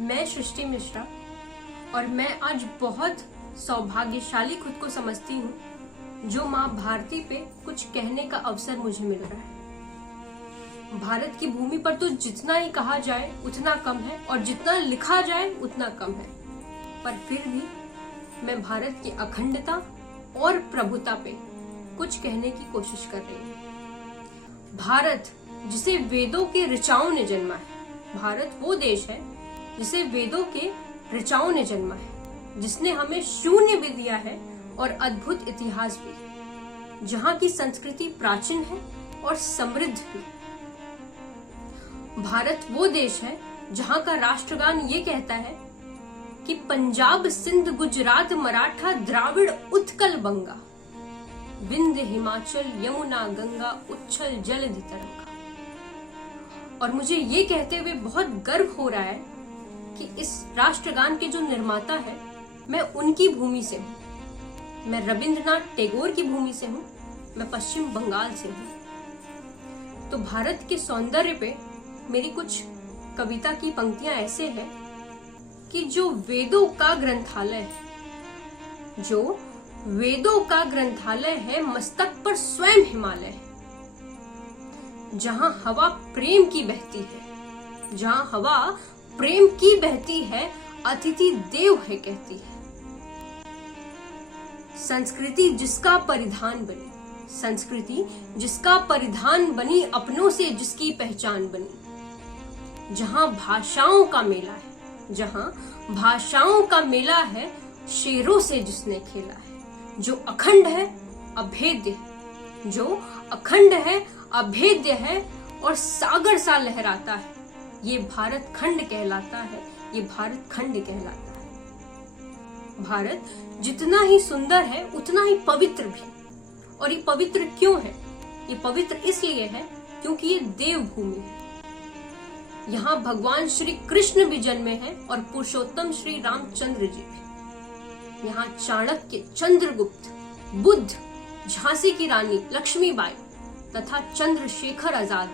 मैं सृष्टि मिश्रा और मैं आज बहुत सौभाग्यशाली खुद को समझती हूँ जो माँ भारती पे कुछ कहने का अवसर मुझे मिल रहा है। भारत की भूमि पर तो जितना ही कहा जाए उतना कम है और जितना लिखा जाए उतना कम है, पर फिर भी मैं भारत की अखंडता और प्रभुता पे कुछ कहने की कोशिश कर रही हूँ। भारत जिसे वेदों के ऋचाओं ने जन्मा है, भारत वो देश है जिसे वेदों के ऋचाओं ने जन्मा है, जिसने हमें शून्य भी दिया है और अद्भुत इतिहास भी, जहाँ की संस्कृति प्राचीन है और समृद्ध भी। भारत वो देश है जहाँ का राष्ट्रगान ये कहता है कि पंजाब सिंध गुजरात मराठा द्राविड़ उत्कल बंगा, विंध्य हिमाचल यमुना गंगा उच्छल जलधि तरंगा। और मुझे ये कहते हुए बहुत गर्व हो रहा है कि इस राष्ट्रगान के जो निर्माता है मैं उनकी भूमि से हूँ। मैं रविंद्रनाथ टैगोर की भूमि से हूँ, मैं पश्चिम बंगाल से हूँ। तो भारत के सौंदर्य पे मेरी कुछ कविता की पंक्तियां ऐसे हैं कि जो वेदों का ग्रंथालय है मस्तक पर स्वयं हिमालय है, जहां हवा प्रेम की बहती है, अतिथि देव है कहती है। संस्कृति जिसका परिधान बनी, अपनों से जिसकी पहचान बनी, जहां भाषाओं का मेला है, शेरों से जिसने खेला है, जो अखंड अभेद्य है और सागर सा लहराता है, ये भारत खंड कहलाता है। भारत जितना ही सुंदर है उतना ही पवित्र भी। और ये पवित्र क्यों है? ये पवित्र इसलिए है क्योंकि ये देवभूमि है। यहाँ भगवान श्री कृष्ण भी जन्मे हैं और पुरुषोत्तम श्री रामचंद्र जी भी। यहाँ चाणक्य, चंद्रगुप्त, बुद्ध, झांसी की रानी लक्ष्मीबाई तथा चंद्रशेखर आजाद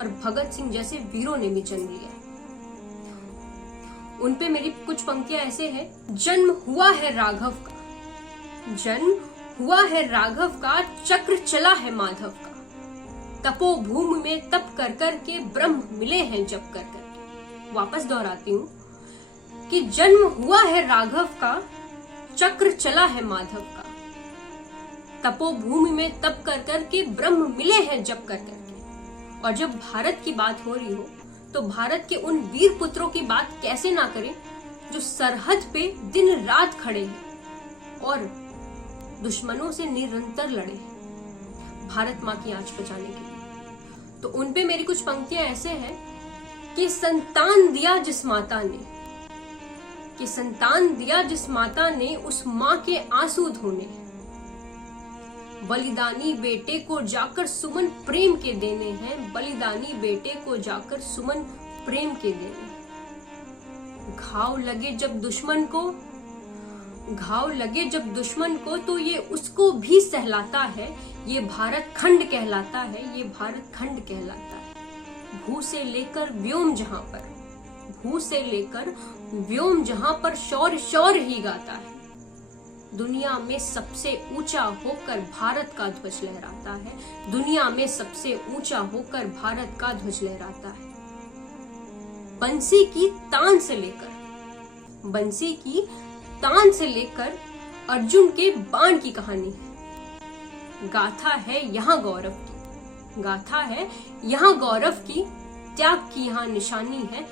और भगत सिंह जैसे वीरों ने भी जन्म लिया। उनपे मेरी कुछ पंक्तियां ऐसे हैं। जन्म हुआ है राघव का, चक्र चला है माधव का, तपोभूमि में तप कर कर के ब्रह्म मिले हैं जप कर कर। वापस दोहराती हूँ कि जन्म हुआ है राघव का, चक्र चला है माधव का, तपोभूमि में तप कर कर के ब्रह्म मिले हैं जप कर कर के। और जब भारत की बात हो रही हो तो भारत के उन वीर पुत्रों की बात कैसे ना करें जो सरहद पे दिन रात खड़े हैं और दुश्मनों से निरंतर लड़े हैं भारत माँ की आंच बचाने के लिए। तो उनपे मेरी कुछ पंक्तियां ऐसे हैं कि संतान दिया जिस माता ने उस माँ के आंसू धोने, बलिदानी बेटे को जाकर सुमन प्रेम के देने हैं, घाव लगे जब दुश्मन को तो ये उसको भी सहलाता है, ये भारत खंड कहलाता है। भू से लेकर व्योम जहां पर शौर्य ही गाता है। दुनिया में सबसे ऊंचा होकर भारत का ध्वज लहराता है। बंसी की तान से लेकर अर्जुन के बाण की कहानी है। गाथा है यहाँ गौरव की, त्याग की यहाँ निशानी है।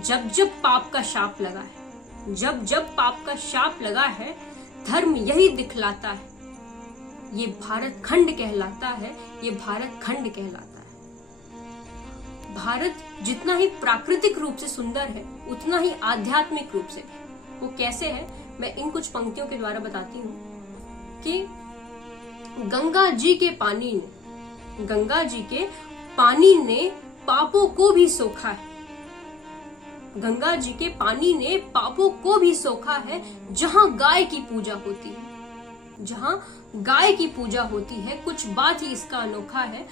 जब पाप का शाप लगा है, धर्म यही दिखलाता है, ये भारत खंड कहलाता है। भारत जितना ही प्राकृतिक रूप से सुंदर है उतना ही आध्यात्मिक रूप से भी। वो कैसे है मैं इन कुछ पंक्तियों के द्वारा बताती हूँ कि गंगा जी के पानी ने पापों को भी सोखा है। जहाँ गाय की पूजा होती है, कुछ बात ही इसका अनोखा है।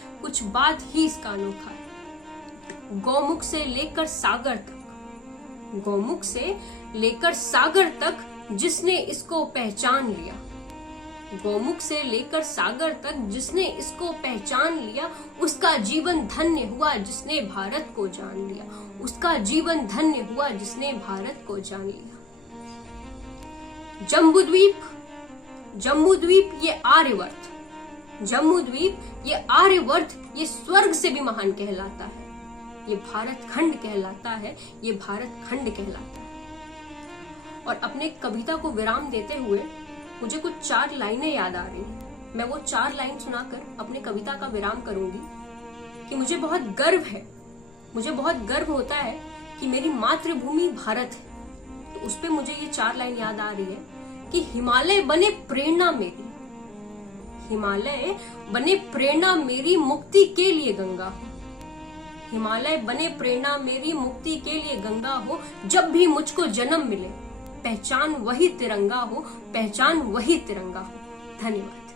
गौमुख से लेकर सागर तक, गौमुख से लेकर सागर तक जिसने इसको पहचान लिया, गौमुख से लेकर सागर तक जिसने इसको पहचान लिया, उसका जीवन धन्य हुआ जिसने भारत को जान लिया, उसका जीवन धन्य हुआ जिसने भारत को जान लिया। जम्बूद्वीप, जम्बूद्वीप ये आर्यवर्त, जम्बूद्वीप ये आर्यवर्त ये स्वर्ग से भी महान कहलाता है, ये भारत खंड कहलाता है, ये भारत खंड कहलाता है। और अपने कविता को विराम देते हुए मुझे कुछ 4 लाइनें याद आ रही हैं। मैं वो 4 लाइन सुनाकर अपने कविता का विराम करूंगी कि मुझे बहुत गर्व है, मुझे बहुत गर्व होता है कि मेरी मातृभूमि भारत है। तो उस पे मुझे ये 4 लाइन याद आ रही है कि हिमालय बने प्रेरणा मेरी, हिमालय बने प्रेरणा मेरी मुक्ति के लिए गंगा हो, हिमालय बने प्रेरणा मेरी मुक्ति के लिए गंगा हो। जब भी मुझको जन्म मिले पहचान वही तिरंगा हो, पहचान वही तिरंगा हो। धन्यवाद।